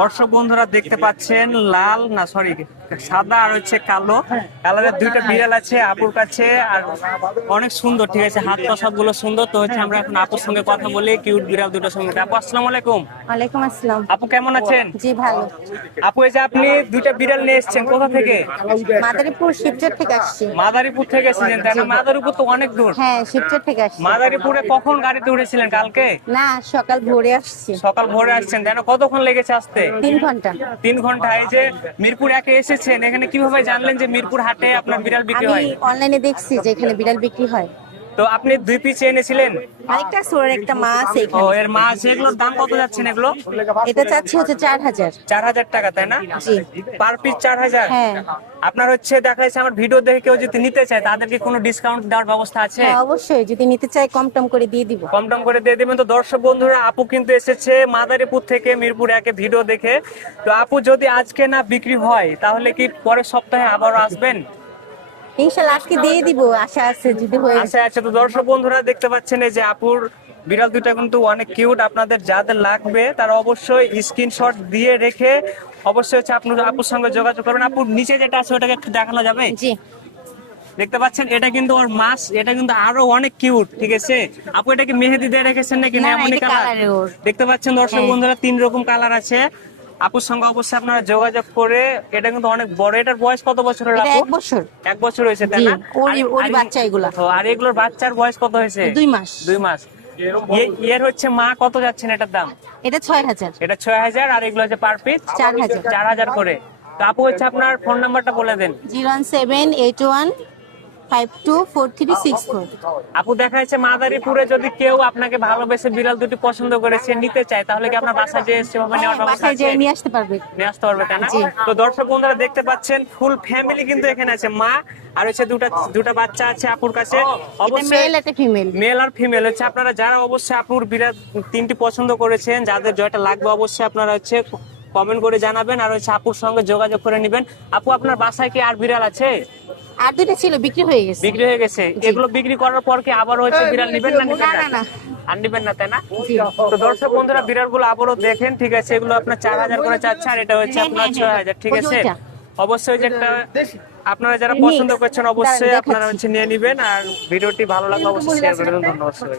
দর্শক বন্ধুরা দেখতে পাচ্ছেন লাল না সরি সাদা আর হচ্ছে কালো কালারের দুইটা বিড়াল আছে আপুর কাছে। আর অনেক সুন্দর, ঠিক আছে, হাত পা সবগুলো সুন্দর। তো হচ্ছে আমরা এখন আপুর সঙ্গে কথা বলি কিউট বিড়াল দুটোর সঙ্গে। আপু আসসালামু আলাইকুম। ওয়ালাইকুম আসসালাম। আপু কেমন আছেন? জি ভালো। আপু এই যে আপনি দুইটা বিড়াল নিয়ে এসেছেন, কোথা থেকে? মাদারীপুর শিবচর থেকে আসছি। মাদারীপুর থেকে এসেছেন তাই না? মাদারীপুর তো অনেক দূর। হ্যাঁ, শিবচর থেকে আসছি। মাদারীপুরে কখন গাড়িতে উঠেছিলেন? কালকে না, সকাল ভোরে আসছি। সকাল ভোরে আসছেন তাই না? কতক্ষণ লেগেছে আসতে? 3 ঘন্টা। 3 ঘন্টা। এই যে মিরপুর একে এসেছেন, এখানে কিভাবে জানলেন যে মিরপুর হাটে আপনার বিড়াল বিক্রি আমি হয়? অনলাইনে দেখছি যে এখানে বিড়াল বিক্রি হয়। তো আপনি 2 পিস এনেছিলেন? আরেকটা সোরের একটা মা আছে ও এখানে। এর মা আছে। এগুলোর দাম কত যাচ্ছেন এগুলো? এটা চাচ্ছি হচ্ছে 4000। 4000 টাকা তাই না? জি। Per piece 4000? হ্যাঁ। আপনার হচ্ছে দেখা যাচ্ছে আমার ভিডিও দেখে কেউ যদি নিতে চায় তাদেরকে কোনো ডিসকাউন্ট দেওয়ার ব্যবস্থা আছে? হ্যাঁ, অবশ্যই, যদি নিতে চাই কম টম করে দিয়ে দিব। কম টম করে দিয়ে দিবেন। তো দর্শক বন্ধুরা আপু কিন্তু এসেছে মাদারীপুর থেকে মিরপুর একে ভিডিও দেখে। তো আপু যদি আজকে না বিক্রি হয় তাহলে কি পরের সপ্তাহে আবার আসবেন? ইনশাআল্লাহ আজকে দিয়ে দিব, আশা আছে যদি হয়ে। আচ্ছা আচ্ছা। তো দর্শক বন্ধুরা দেখতে পাচ্ছেন এই যে আপুর বিড়াল দুইটা কিন্তু অনেক কিউট। আপনাদের যাদের লাগবে তারা অবশ্যই স্ক্রিনশট দিয়ে রেখে অবশ্যই হচ্ছে আপনার আপুর সঙ্গে যোগাযোগ করবেন। আপুর নিচে যেটা আছে ওটাকে একটু দেখানো যাবে? জি। দেখতে পাচ্ছেন এটা কিন্তু ওর মাছ, এটা কিন্তু আরো অনেক কিউট, ঠিক আছে। আপু এটা কি মেহেদি দিয়ে রেখেছেন নাকি না, এমনই এটা কালার? কালারের ওর। দেখতে পাচ্ছেন দর্শক হ্যাঁ। বন্ধুরা 3 রকম কালার আছে। আপুর সঙ্গে অবশ্যই আপনারা যোগাযোগ করে। এটা কিন্তু অনেক বড়। এটার বয়স কত বছরের এটা আপু? 1 বছর। 1 বছর হয়েছে তাই জি, না? ওরই বাচ্চা এগুলা। ও, আর এগুলোর বাচ্চার বয়স কত হয়েছে? 2 মাস। 2 মাস। এর হচ্ছে মা কত যাচ্ছেন এটার দাম? এটা 6000। এটা 6000 আর এগুলো হচ্ছে পার পিস 4000। 4000 করে। তো আপু হচ্ছে আপনার ফোন নাম্বারটা বলে দেন। 01781524364। আপু দেখা যাচ্ছে মাদারীপুরে যদি কেউ আপনাকে ভালোবেসে বিড়াল দুটি পছন্দ করেছে নিতে চায় তাহলে কি আপনার বাসায় যে সেভাবে নেওয়ার ব্যবস্থা বাসায় আছে? যেয়ে নিয়ে আসতে পারবে। নিয়ে আসতে পারবে তাই না? জি। তো দর্শক বন্ধুরা দেখতে পাচ্ছেন ফুল ফ্যামিলি কিন্তু এখানে আছে। মা আর হচ্ছে দুটা বাচ্চা আছে আপুর কাছে। এটা অবশ্যই মেল, এটা ফিমেল। মেল আর ফিমেল হচ্ছে। আপনারা যারা অবশ্যই আপুর বিড়াল 3টি পছন্দ করেছেন, যাদের যেটা লাগবে অবশ্যই আপনারা হচ্ছে কমেন্ট করে জানাবেন আর হচ্ছে আপুর সঙ্গে যোগাযোগ করে নেবেন। আপু আপনার বাসায় কি আর বিড়াল আছে? আর 2টা ছিল, বিক্রি হয়ে গেছে। বিক্রি হয়ে গেছে? এগুলো বিক্রি করার পর কি আবার হচ্ছে বিড়াল নেবেন না নিবেন না, না? না। আর নিবেন না তাই না? জি। তো দর্শক বন্ধুরা বিড়াল গুলো আবারও দেখেন, ঠিক আছে। এগুলো আপনার 4000 করে চাচ্ছে আর এটা হচ্ছে আপনার 6000, ঠিক ওই যে আছে। ওইটা। অবশ্যই যে একটা আপনারা যারা Mix। পছন্দ করছেন অবশ্যই দেখাচ্ছি। আপনারা হচ্ছে নিয়ে নিবেন। আর ভিডিওটি ভালো লাগলে অবশ্যই শেয়ার করে দেবেন। ধন্যবাদ সবাইকে।